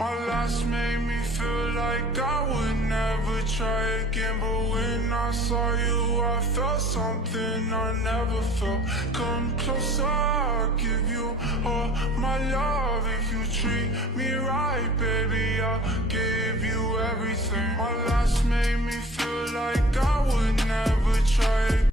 My last made me feel like I would never try again. But when I saw you, I felt something I never felt. Come closer, I'll give you all my love. If you treat me